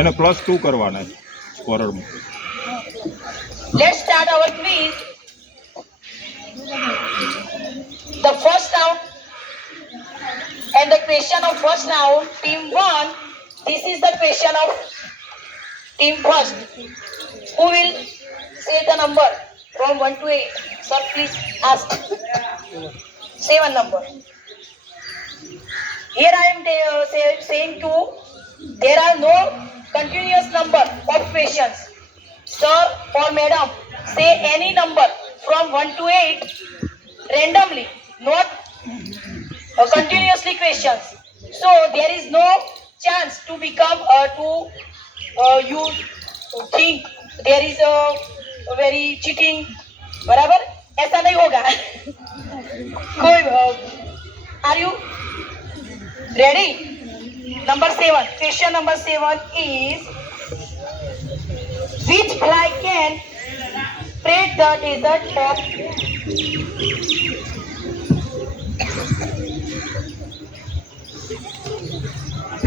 એને +2 કરવાના સ્કોરરમાં. Let's start our quiz. The first round and the question of first round, team 1. This is the question of team first. Who will say the number from 1 to 8? Sir, please ask. Say one number. Here I am saying to, there are no continuous number of questions. Sir or madam, say any number from 1 to 8 randomly, not continuously questions. So there is no chance to become you think there is a very cheating. बराबर ऐसा नहीं होगा. कोई are you ready? Number 7. Question number 7 is, which fly can spread the desert of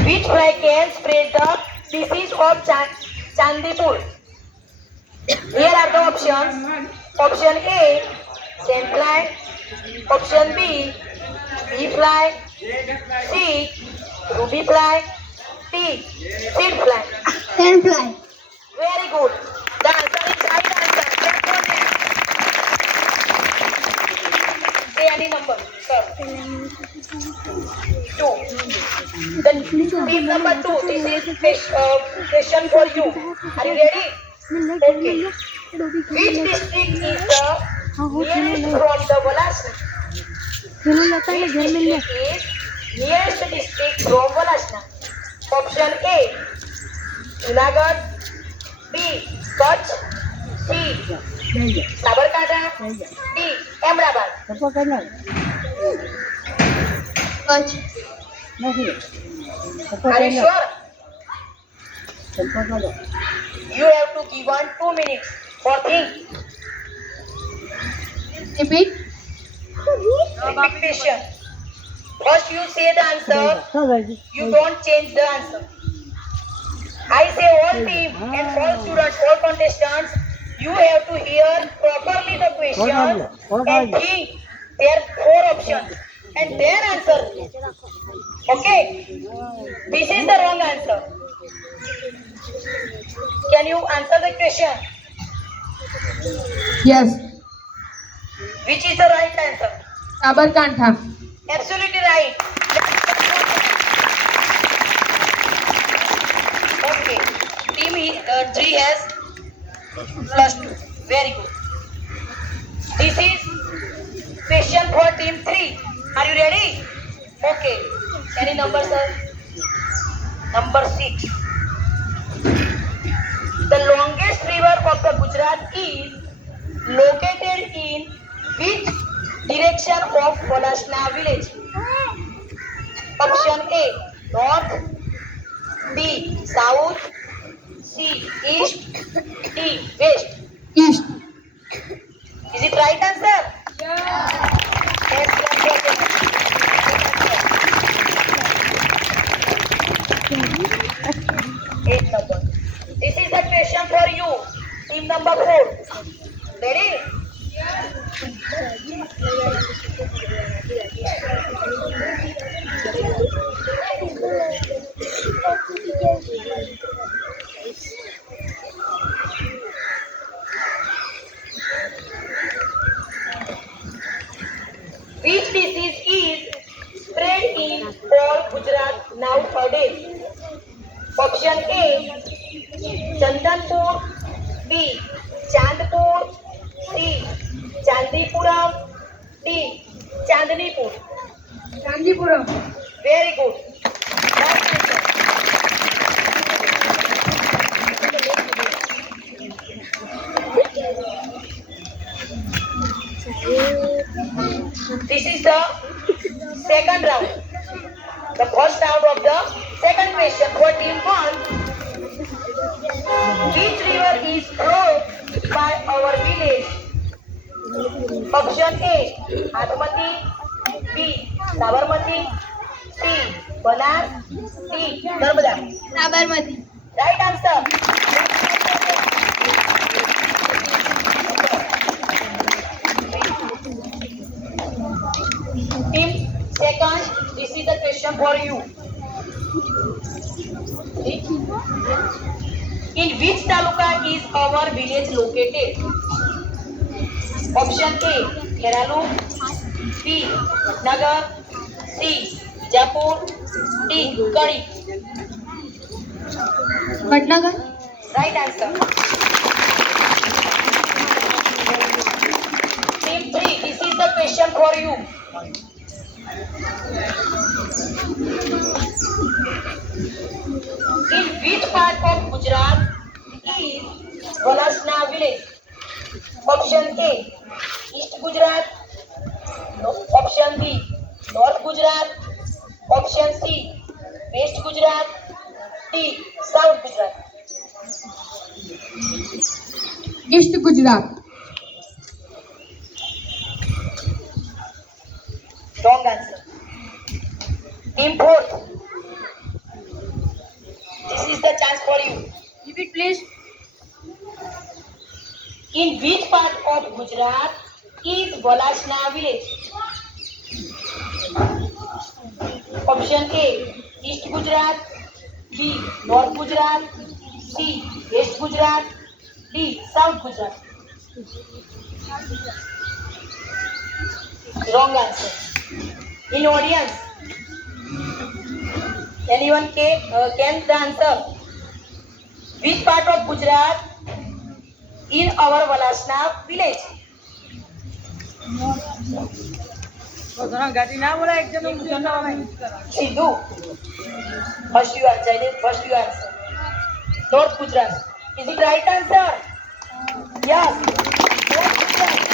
which fly can spread the disease of Chandipur? Here are the options. Option A, sand fly. Option B, bee fly. C, ruby fly. D, seed fly. Sand fly. Very good. The answer is right answer. Clap for them. Say any number, sir. 2. Then team number 2. This is question for you. Are you ready? Okay. Which district is the nearest from the Valasna? Which district is nearest district from Valasna? Option A, Junagadh. B, Kutch. C, Sabarkantha. D, Ahmedabad. Kutch. Are you sure? You have to give 2 minutes for think. Repeat. Repeat question. First you say the answer. You don't change the answer. I say all team and all students, all contestants, you have to hear properly the question and think their 4 options and then answer. Okay? This is the wrong answer. Can you answer the question? Yes. Which is the right answer? Sabarkantha. Absolutely right. Okay. Team 3 has +2. Very good. This is question for team 3. Are you ready? Okay. Any number, sir? Number 6. The longest river of the Gujarat is located in which direction of Valasna village? Option A, north. B, south. C, east. D, west. East. Is it right answer? Yes. Eight number. This is the question for you. Team number 4. Ready? Which disease is spread in all Gujarat nowadays? Option A, Chandanpur. B, Chandpur. C, Chandipuram. D, Chandnipur. Chandipuram. Very good. Right answer. This is the second round. The first round of the second question for team 1. Which river is flowed by our village? Option A, Admati. B, Sabarmati. C, Banas. D, Narmada. Sabarmati. Right answer. Team second, this is the question for you. In which taluka is our village located? Option A, Kheralu. B, Nagar. C, Jaipur. D, Kari. Vadnagar. Right answer. Team 3, this is the question for you. In which part of Gujarat is Valasna village? Option A, East Gujarat. Option B, North Gujarat. Option C, West Gujarat. D, South Gujarat. East Gujarat. Wrong answer. Team 4, this is the chance for you. Repeat please. In which part of Gujarat is Valasna village? Option A, East Gujarat. B, North Gujarat. C, West Gujarat. D, South Gujarat. Wrong answer. In audience, anyone can the answer? Which part of Gujarat in our Valasna village? Sidhu, first you answer. North Gujarat. Is it right answer? Yes. North Gujarat.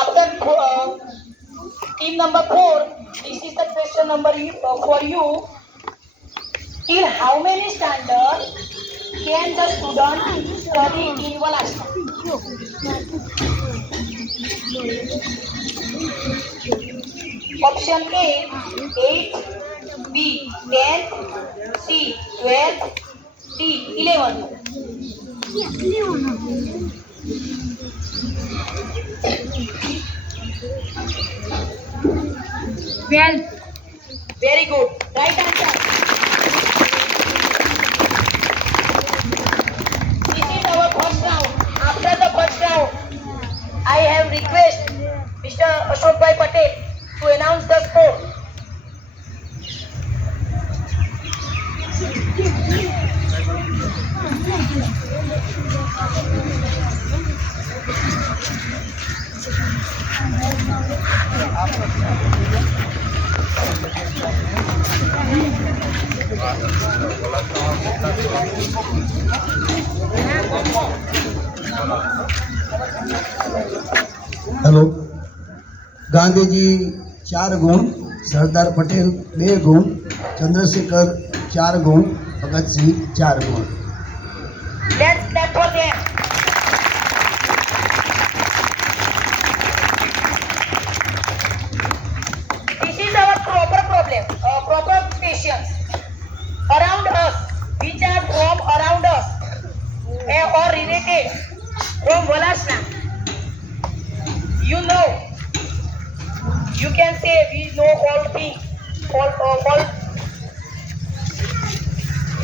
After team number 4, this is the question for you. Till how many standards can the student study in Valasna? Option A, 8. B, 10. C, 12. D, 11. Well. Very good. Right answer. This is our first round. After the first round, I have request Mr. Ashok Bhai Patel to announce the score. Hello Gandhiji 4 गुण, सरदार पटेल 2 गुण, चंद्रशेखर 4 गुण, भगत सिंह 4 गुण. Let's clap for them. This is our proper problem, proper questions around us, which are from around us or related from Valasna. You know, you can say we know all things,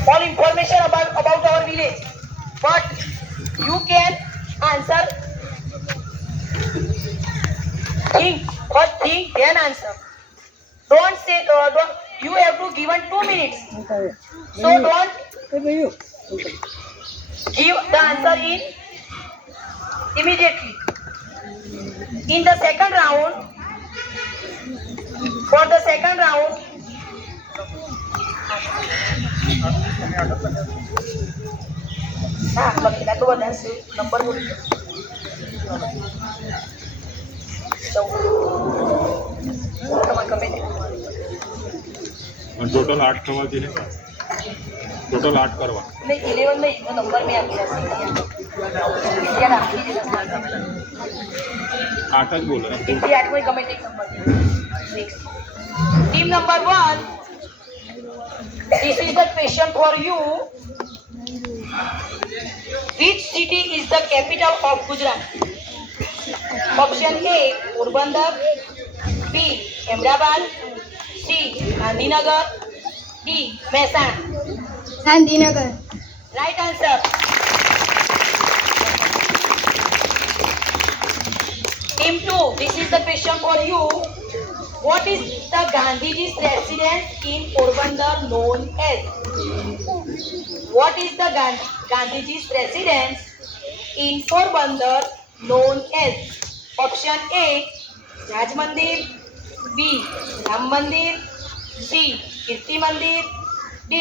all information about our village, but you can answer. First think, then answer. Don't say. You have to given 2 minutes. So don't give the answer immediately. In the second round, for the second round, બગીલા તો બધા છે number બોલી total 8 થવા જોઈએ. Total 8 કરવા. नहीं 11 नहीं, वो नंबर में आपके क्या नाम है? 8 જ બોલો. इनकी 8 कोई कमेंट एक number team number 1, this is the question for you. Which city is the capital of Gujarat? Option A Porbandar, B Ahmedabad, C Gandhinagar, D Mehsana. Gandhinagar. Right answer. Team 2, this is the question for you. What is the Gandhiji's residence in Porbandar known as? What is the Gandhiji's residence in Porbandar known as? Option A Raj Mandir, B Ram Mandir, C Kirti Mandir, D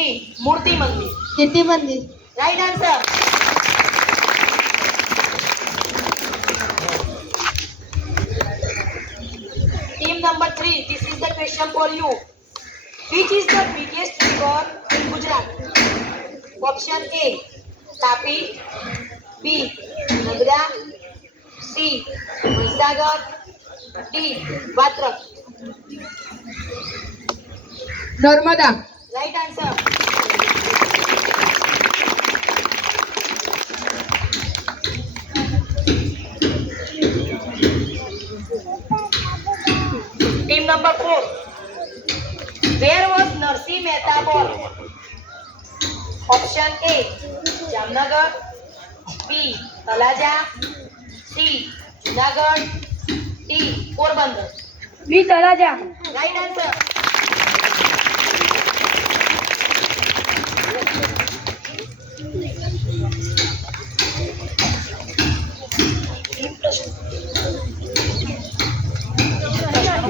Murti Mandir. कीर्ति मंदिर. Right answer. Team number 3, this is the question for you. Which is the biggest river in Gujarat? Option A Tapi, B Nagda, C Visagar, D Vatra. Narmada. Right answer. Team number 4. Where was Narsi Mehta born? Option A Jamnagar, B Talaja, C Junagadh, D Porbandar. B Talaja. Right answer.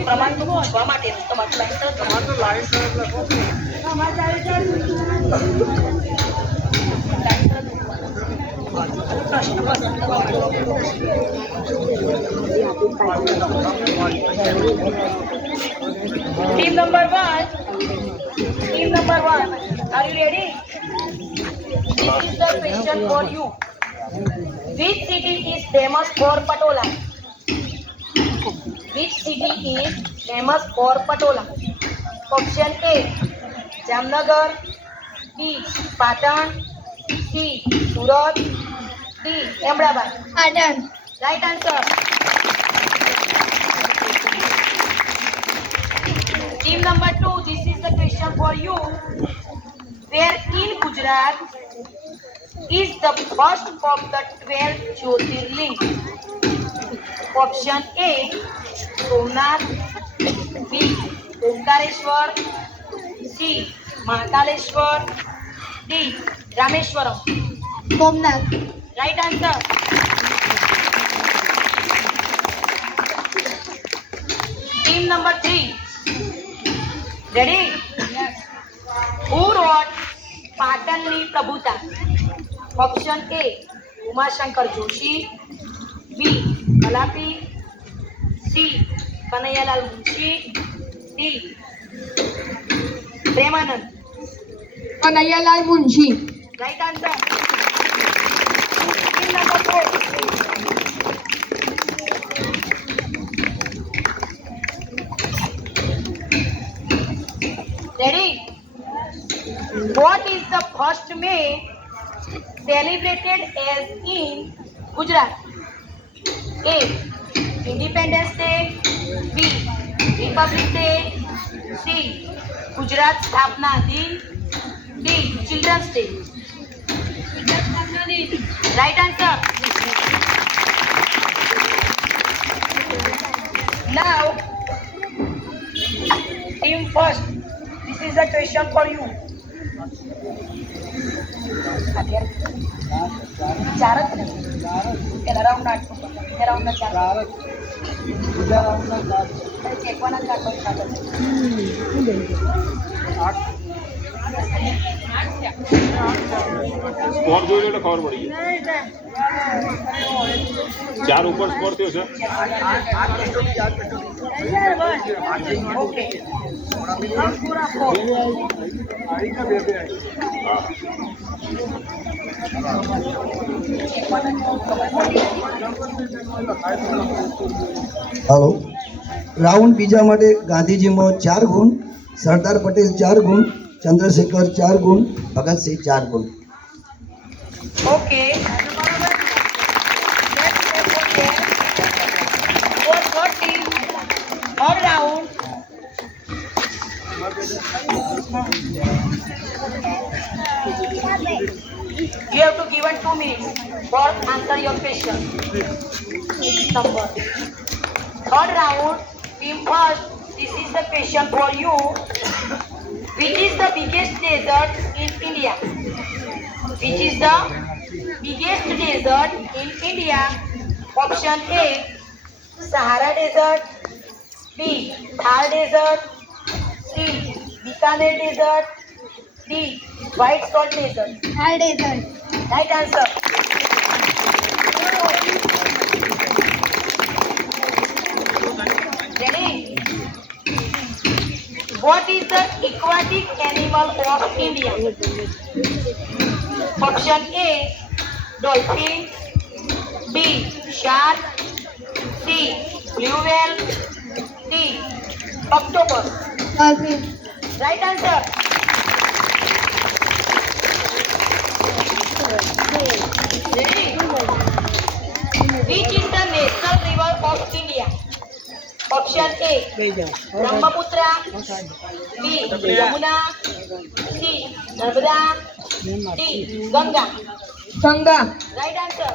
પ્રમાણ તો પૂછવા માટે તમારું line Team number 1. Team number 1. Are you ready? This is the question for you. Which city is famous for patola? Which city is famous for patola? Option A Jamnagar, B Patan, C Surat, D Ahmedabad. Patan. Right answer. Team number 2, this is the question for you. Where in Gujarat is the first of the 12 Jyotirling? Option A Somnath, B Omkareshwar, C Mahakaleshwar, D Rameshwaram. Somnath. Right answer. Team number 3. Ready? Who wrote Patanni Prabhuta? Option A Umashankar Joshi, B Kalapi, C Kanayalal Munshi, D Premanand. Kanhaiyalal Munshi. Right answer. Team number 4. Ready? What is the 1st May celebrated as in Gujarat? A. Independence Day, B. Republic Day, C. Gujarat Sthapna Din, D. Children's Day. Right answer. Now, team first. This is the question for you. ચારક ને પેલા round 8 બીજા round 4 ચેકવાના કાઢો score જોઈ લો એટલે ખબર પડી જાય. 4 ઉપર સ્કોર થયો છે. ઓકે હાલો. રાઉન્ડ બીજા માટે ગાંધીજીમાં 4 ગુણ, સરદાર પટેલ 4 ગુણ, ચંદ્રશેખર 4 ગુણ, ભગતસિંહ 4 ગુણ. Okay. For third team, third round. You have to given 2 minutes for answer your question. Number. Third round, team first. This is the question for you. Which is the biggest desert in India? Which is the biggest desert in India? Option A, Sahara Desert. B, Thar Desert. C, Bikaner Desert. D, White Salt Desert. Thar desert. Right answer. Ready? What is the aquatic animal of India? Option A, dolphin. B, shark. C, blue whale. D, octopus. Dolphin. Right answer. Ready? Which is the national river of India? Option A, Brahmaputra. B, Yamuna. C, Narmada. D, Ganga. Ganga. Right answer.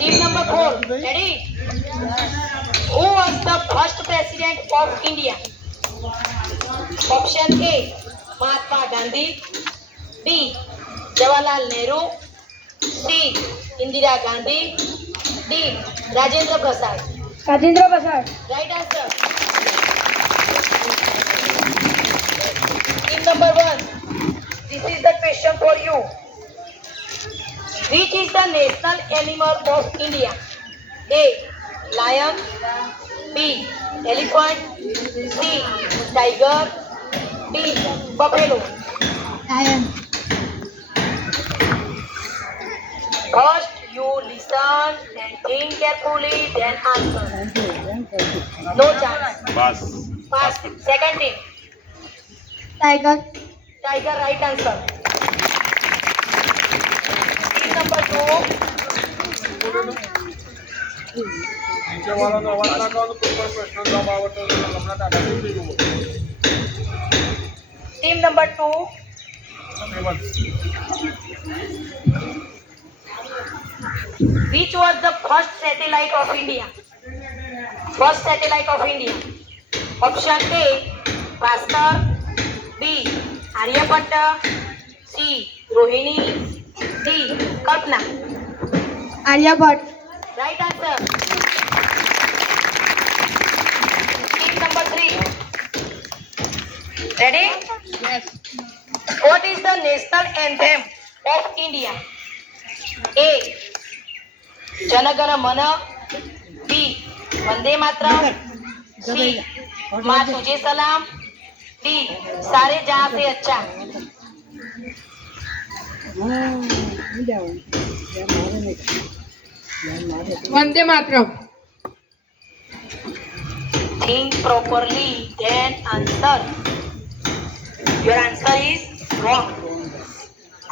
Team number 4. Ready? Who was the first president of India? Option A, Mahatma Gandhi. B, Jawaharlal Nehru. C, Indira Gandhi. D, Rajendra Prasad. Rajendra Prasad. Right answer. Team number 1. This is the question for you. Which is the national animal of India? A, lion. B, elephant. C, tiger. D, buffalo. Lion. First, you listen and think carefully, then answer. No chance. बस Pass. Second team. Tiger. Tiger, right answer. Team number 2. Team number 2. Which was the first satellite of India? First satellite of India. Option A, Bhaskar. B, Aryabhatta. C, Rohini. D, Kalpana. Aryabhat. Right answer. Team number 3. Ready? Yes. What is the national anthem of India? A, Jana Gana Mana. B, Vande Mataram. C, माँ तुझे सलाम. D, सारे जहाँ से अच्छा. Vande Mataram. Think properly, then answer. Your answer is wrong.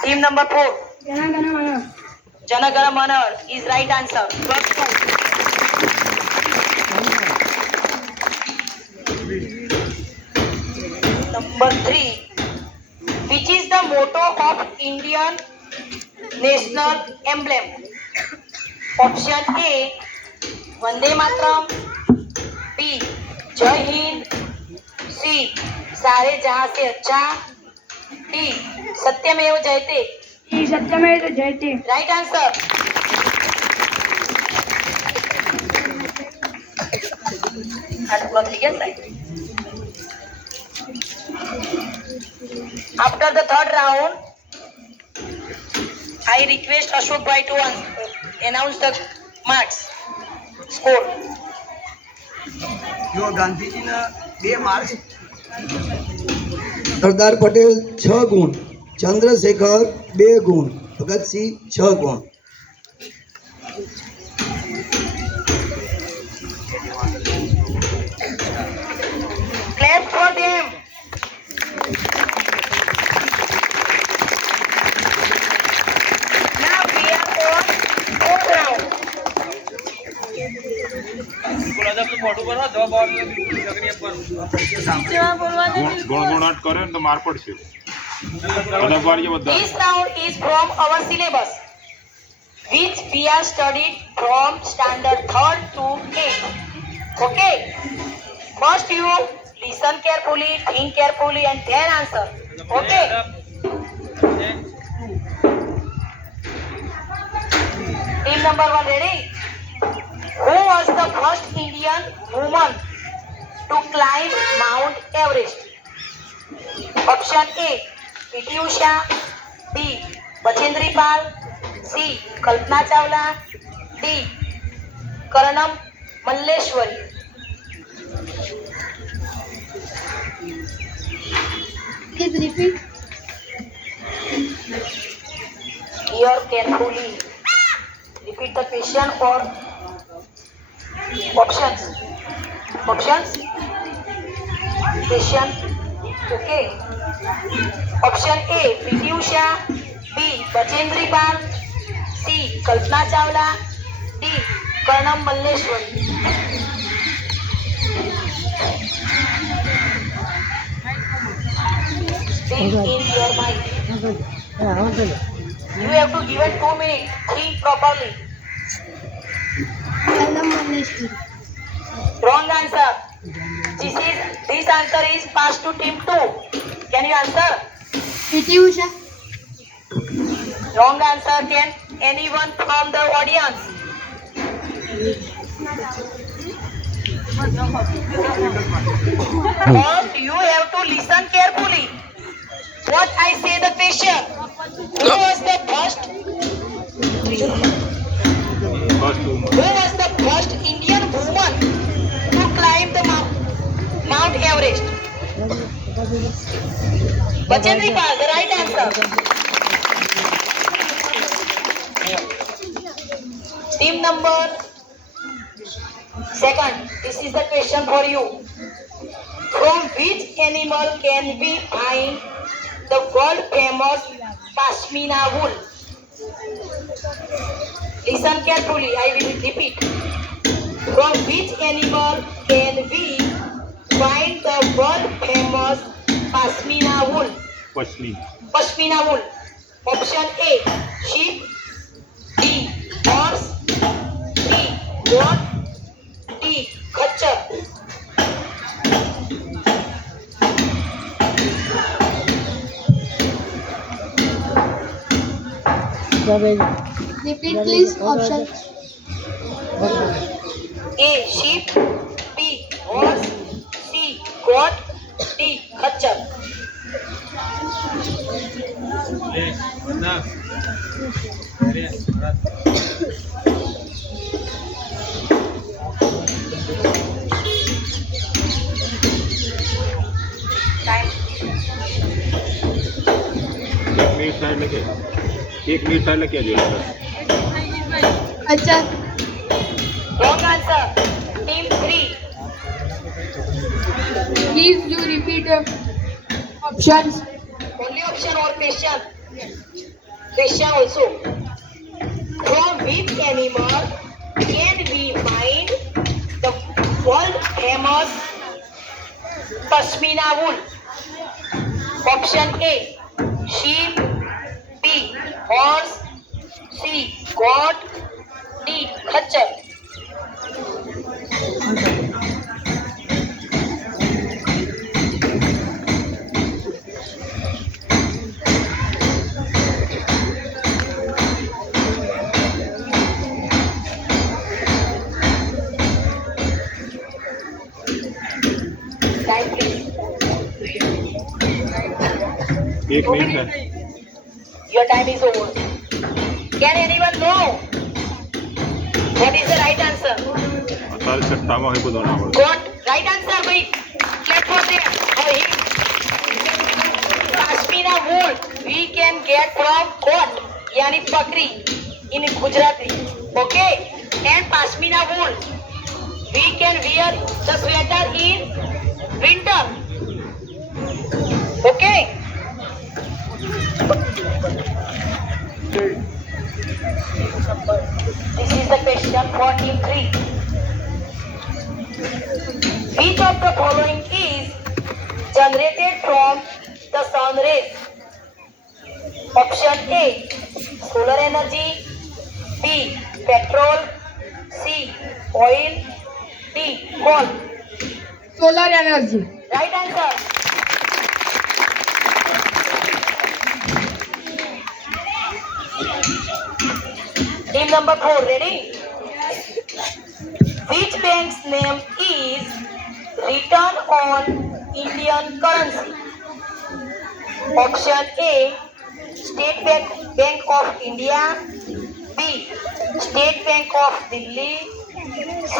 Team number 4. Jana Gana Mana is right answer. First point. Number 3. Which is the motto of Indian national emblem? Option A, Vande Mataram. B, Jai Hind. C, सारे जहाँ से अच्छा. D, सत्यमेव जयते. सत्यमेव जयते. Right answer. हाथ पूरा क्लियर है. After the third round, I request Ashok Bhai to announce the marks. Score. જો ગાંધીજીના 2 માર્ક્સ સરદાર પટેલ 6 ગુણ, ચંદ્રશેખર 2 ગુણ, ભગતસિંહ 6 ગુણ. Clap for them. Now we are on fourth round. ગુણગુણાટ કરે ને તો માર પડશે. અદબવારીએ બધા. This round is from our syllabus, which we are studied from standard 3rd to 8th. Okay. First you listen carefully, think carefully, and then answer. Okay. Team number 1 ready? Who was the first Indian woman to climb Mount Everest? Option A, PT Usha. B, Bachendri Pal. C, Kalpana Chawla. D, Karanam Malleshwari. Please repeat. Hear carefully. Repeat the question or options. Options. Question. Okay. Option A, PT Usha. B, Bachendri Pal. C, Kalpana Chawla. D, Karanam Malleshwari. Think in your mind. You have to give it 2 minutes. Think properly. Wrong answer. This answer is passed to team 2. Can you answer? PT Usha. Wrong answer. Can anyone from the audience? But you have to listen carefully. What I say the question. Who was the first? Who was the first Indian woman to climb the Mount Everest? Bachendri Pal, the right answer. Team number 2nd. This is the question for you. From which animal can we find the world famous Pashmina wool? Listen carefully, I will repeat. From which animal can we find the world famous Pashmina wool? પશ્ચિમ. Pashmina wool. Option A, sheep. B, horse. C, goat. D, khachar. Repeat please options. A, sheep. B, horse. C, goat. D, khachar. Time. 1 minute થાય એટલે કે 1 minute થાય એટલે કે જો. अच्छा. Wrong answer. Team 3. Please you repeat options. Only option or question? Question also. From which animal can we find the world famous Pashmina wool? Option A, sheep. B, horse. C, goat. D, khachar. Time please. 1 minute થાય. Your time is over. Can anyone know? What is the right answer? અત્યારે સટ્ટામાં એ બધું આવડે. Got right answer, bhai. Clap for them. Pashmina wool we can get from goat, yani bakri in Gujarati. Okay? And pashmina wool we can wear the sweater in winter. Okay? This is the question for team 3. Which of the following is generated from the sun rays? Option A, solar energy. B, petrol. C, oil. D, coal. Solar energy. Right answer. Team number 4, ready? Which bank's name is written on Indian currency? Option A, State Bank of India. B, State Bank of Delhi. C,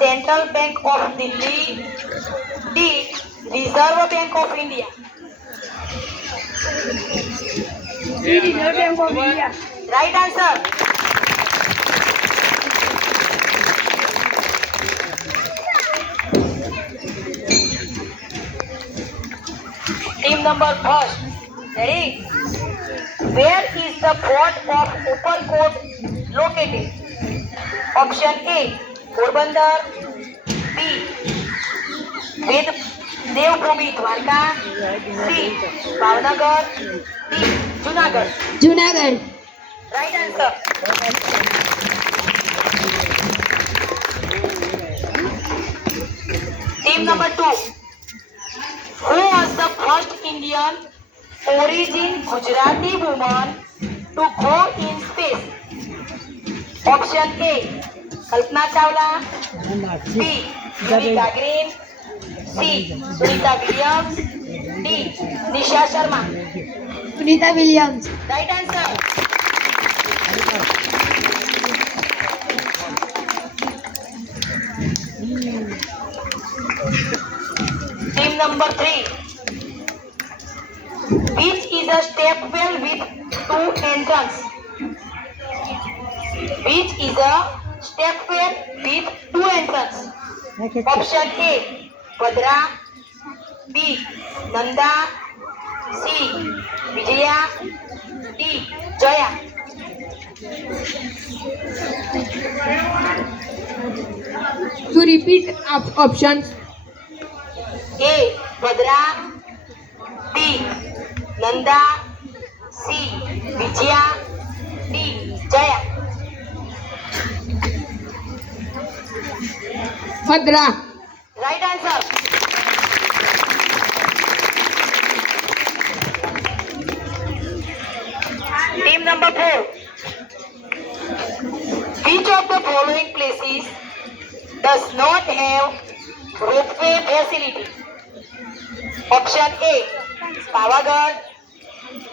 Central Bank of Delhi. D, Reserve Bank of India. Reserve Bank of India. Right answer. Team number 1. Ready? Where is the fort of Uppercote located? Option A, Porbandar. B, Devbhumi Dwarka. C, Bhavnagar. D, Junagadh. Junagadh. Right answer. Team number 2. Who was the first Indian origin Gujarati woman to go in space? Option A, Kalpana Chawla. B, Yuri Gagarin. C, Sunita Williams. D, Nisha Sharma. Sunita Williams. Right answer. Team number 3. Which is a step well with 2 entrance? Which is a step well with 2 entrance? Option A, Bhadra. B, Nanda. C, Vijaya. D, Jaya. To repeat options. A, Bhadra. B, Nanda. C, Vijaya. D, Jaya. Bhadra. Right answer. Team number 4. Which of the following places does not have ropeway facility? Option A, Pavagadh.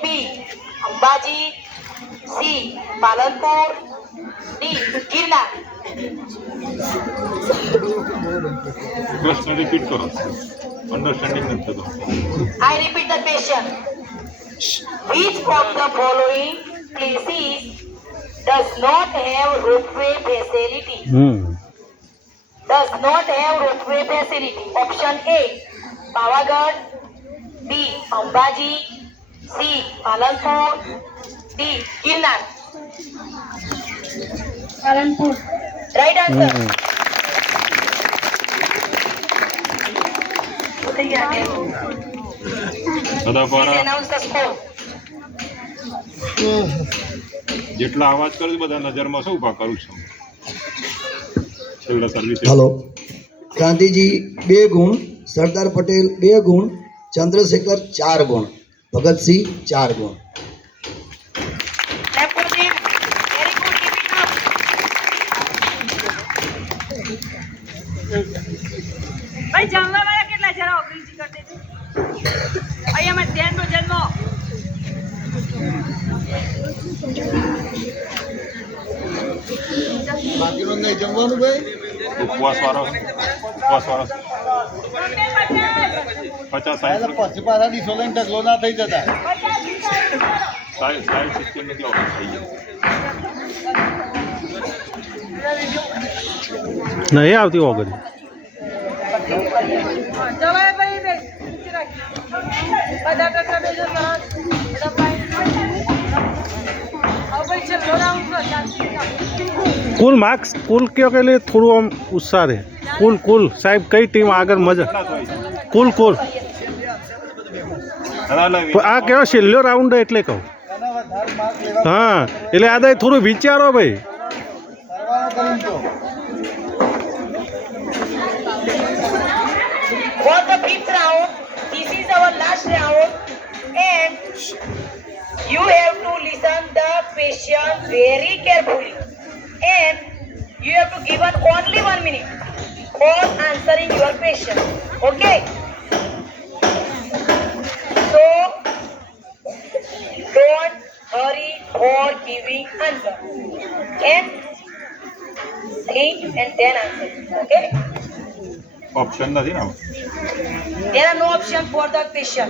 B, Ambaji. C, Palanpur. D, Girnar. પ્રશ્ન repeat કરો. Understanding નથી થતું. I repeat the question. Which of the following places does not have ropeway facility? Does not have ropeway facility. Option A, Pavagadh. B, Ambaji. C, Palanpur. D, Girnar. Palanpur. Right answer. સદાપારા Please announce the score. જેટલા અવાજ કરું બધા નજરમાં શું ઉભા કરું છું. છેલ્લા સર્વિસ હલો. ગાંધીજી 2 ગુણ, સરદાર પટેલ 2 ગુણ, ચંદ્રશેખર 4 ગુણ, ભગતસિંહ 4 ગુણ. Clap for them. Very good. Keep it up. ભાઈ જમવા વાળા કેટલા જરા અંગ્રેજી કરી દેજો અહીંયા માં ધ્યાન નો જન્મ જમવાનું ભાઈ ઉપવાસ વાળો 50 60 પછી પાછા ડીસો લઈને ઢગલો ના થઈ જતા 60 60 નથી આવતું થઈ જાય નહીં આવતી ઓગળી જવાય ભાઈ બે નીચે રાખી બધા ટકા બેજો સરસ બધા પાઈ હવે ભાઈ છેલ્લો રાઉન્ડ પર શાંતિ કુલ માર્ક્સ કુલ કયો કે લે થોડું આમ ઉત્સાહ રહે કુલ સાહેબ કઈ ટીમ આગળ મજા કુલ આ કેવો છેલ્લો રાઉન્ડ એટલે કહું હા એટલે આ દઈ થોડું વિચારો ભાઈ For the fifth round, this is our last round, and you have to listen the question very carefully, and you have to give us only 1 minute for answering your question. Okay? So don't hurry for giving answer. And think and then answer. Okay? Option નથી ને There are no option for the question.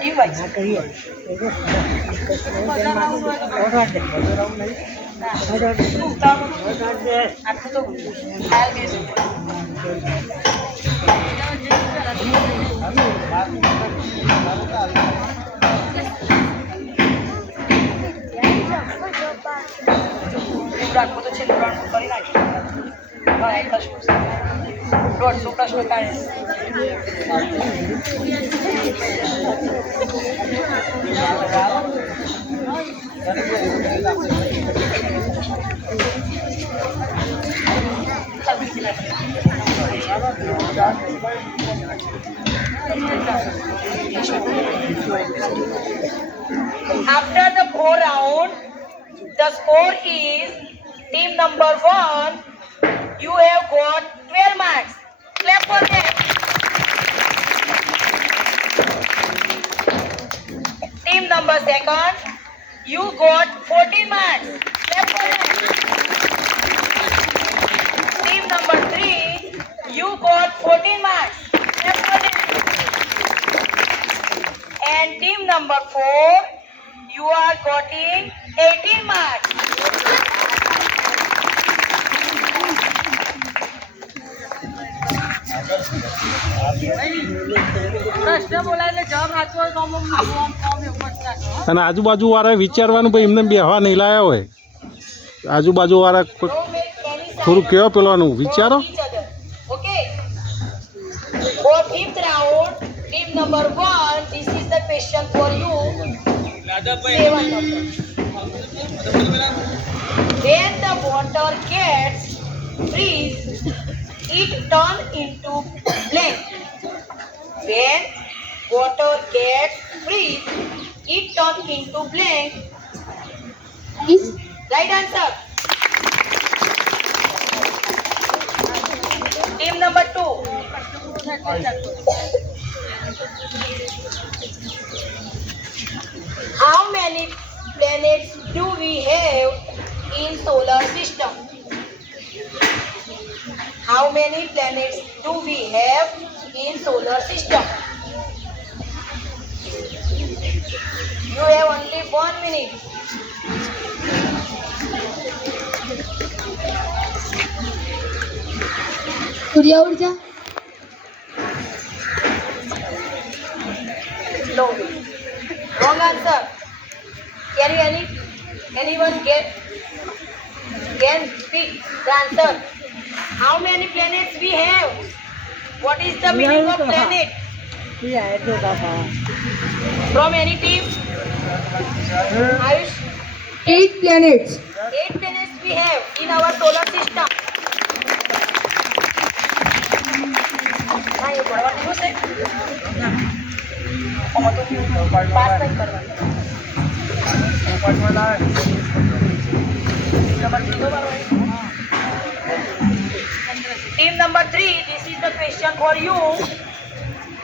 Team wise. આટલું તો ખ્યાલ દેજો. રાખો તો છેલ્લું round કરી નાખીએ. હા એક જ question. 150 પ્રશ્નો કાઢે. After the 4 round, the score is team number 1. You have got 12 marks. Clap for them. Team number 2, you got 14 marks. Clap for them. Team number 3, you got 14 marks. Clap for them. And team number 4, you are getting 18 marks. પ્રશ્ન બોલાય એટલે જવાબ સાચો હોય તો આમ એવું પડશે રાખો. અને આજુબાજુવાળા વિચારવાનું ભાઈ એમને બેહવા નહીં લાયા હોય આજુબાજુવાળા Don't make any sound થોડું કહેવા પેલાનું વિચારો for each other. Okay. For fifth round, team number 1, this is the question for you. 7 number. When the water gets freeze, it turns into blank. When water gets freeze, it turns into blank. Is Right answer. Team number 2. How many planets do we have in solar system? How many planets do we have in solar system? You have only 1 minute. સૂર્ય ઉર્જા No. Wrong answer. Can anyone can speak the answer? How many planets we have? What is the meaning of planet? From any team? Ayush? 8 planets 8 planets we have in our solar system. હા, એ ભણવા જેવું છે? આમાં તો pass નહીં કરવાનું. Team number 3, this is the question for you.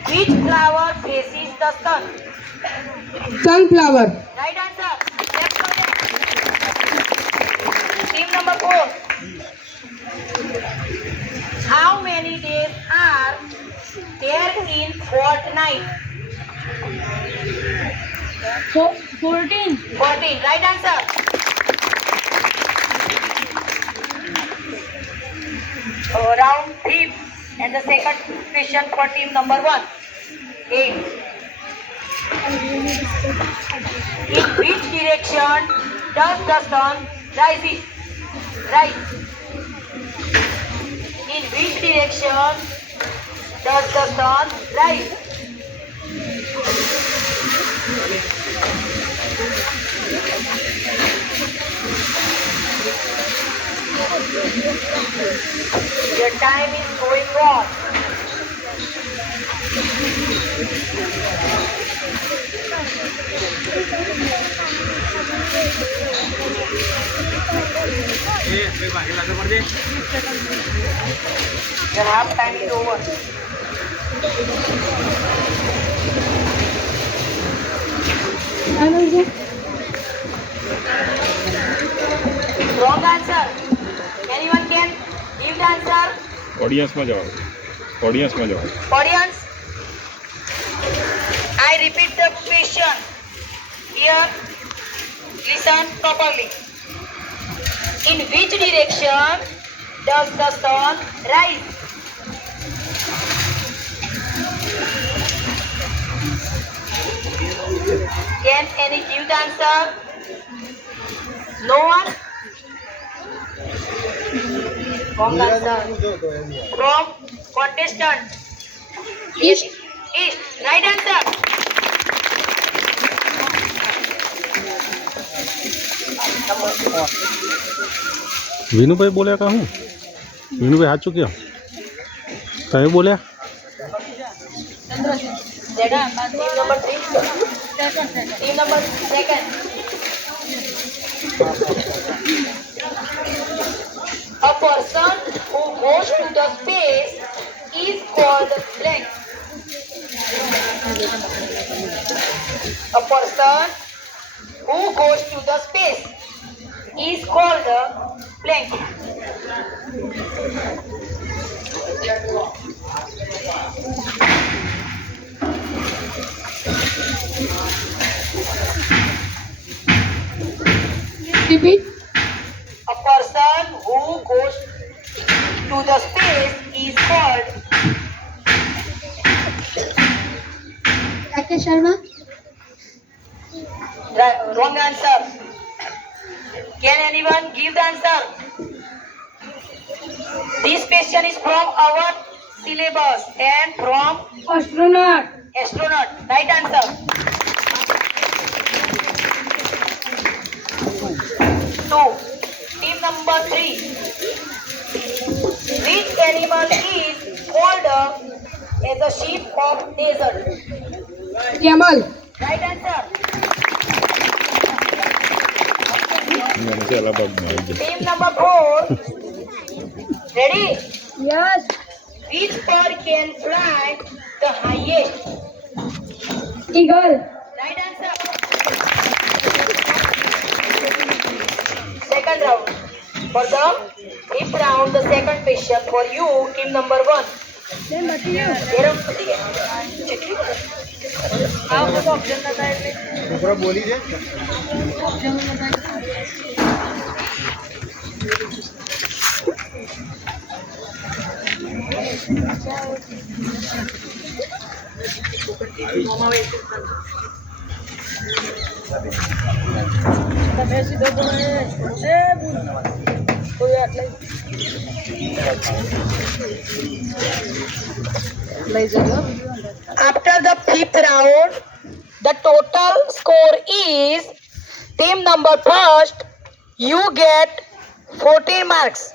Which flower faces the sun? sunflower Right answer. Left or right? Team number 4. How many days are there in fortnight? 14. 14. Right answer. Round 3 and the second question for team number 1. 8. In which direction does the sun rise? In which direction does the sun rise? Your time is going on. Your half time is over. Wrong answer. Anyone can give the answer? ઓડિયન્સમાં જાઓ. Audience, I repeat the question. Here, listen properly. In which direction does the sun rise? Can any give the answer? No one? Wrong answer. From contestant. East. East. Right answer. Vinubhai બોલ્યા કા હું વિનુભાઈ સાચું કહો તમે બોલ્યા Ready? Team number 3. Team number 2. A person who goes to the space is called blank. A person who goes to the space is called blank. Repeat. A person who goes to the space is called Rakesh Sharma. wrong answer. Can anyone give the answer? This question is from our syllabus and from Astronaut. astronaut. Right answer. Two. Team number 3. Which animal is called as a sheep of desert? Camel. Right answer. Team number 4. Ready? Yes. Which bird can fly the highest? Eagle. Right answer. Second round. For the fifth round, the second question for you, team number 1. છોકરો બોલી છે After the fifth round, the total score is team number first, you get 14 marks.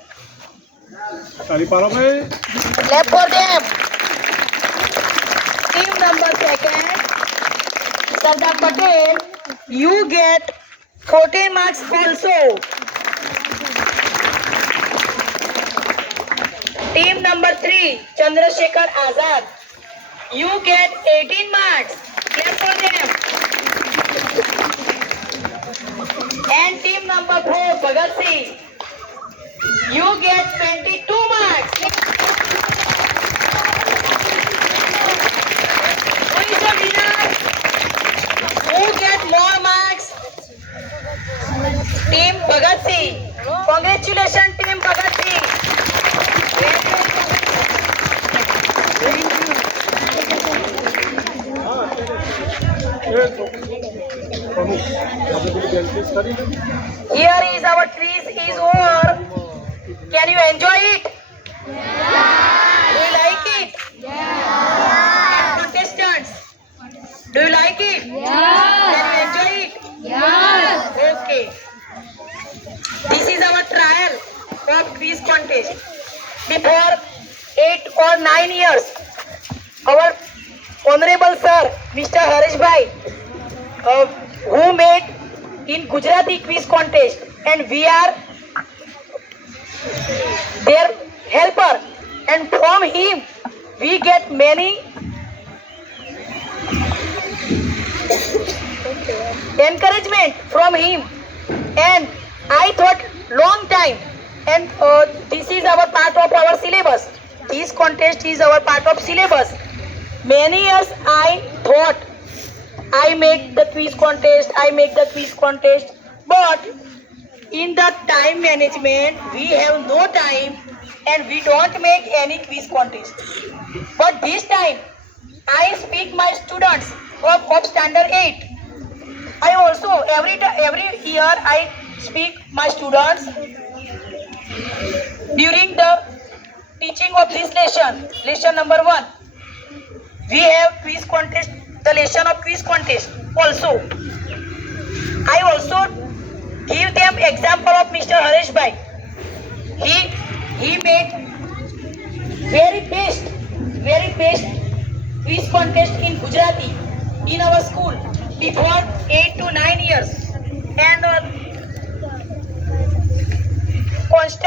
Clap for them. Team number second, Sardar Patel, you get 14 marks also. Team number 3, Chandrasekhar Azad, you get 18 marks. Clap for them. And team number 4, Bhagat Singh, Here is our trees is over. Can you enjoy it? Do you like it? And contestants, do you like it? Can you enjoy it? Okay. This is our trial of quiz contest. Before 8 or 9 years, our honorable sir, Mr. Harish Bhai, who made in Gujarati quiz contest, and we are their helper, and from him we get many encouragement from him, and I thought long time, and this is our part of our syllabus. This contest is our part of syllabus. Many years I thought I make the quiz contest, but in the time management we have no time and we don't make any quiz contest. But this time I speak my students of standard 8. I also every year I speak my students during the teaching of this lesson number 1. We have quiz contest, the lesson of quiz contest also. I also give them example of Mr. Harish Bhai. He made very best quiz contest in Gujarati in our school before 8 to 9 years.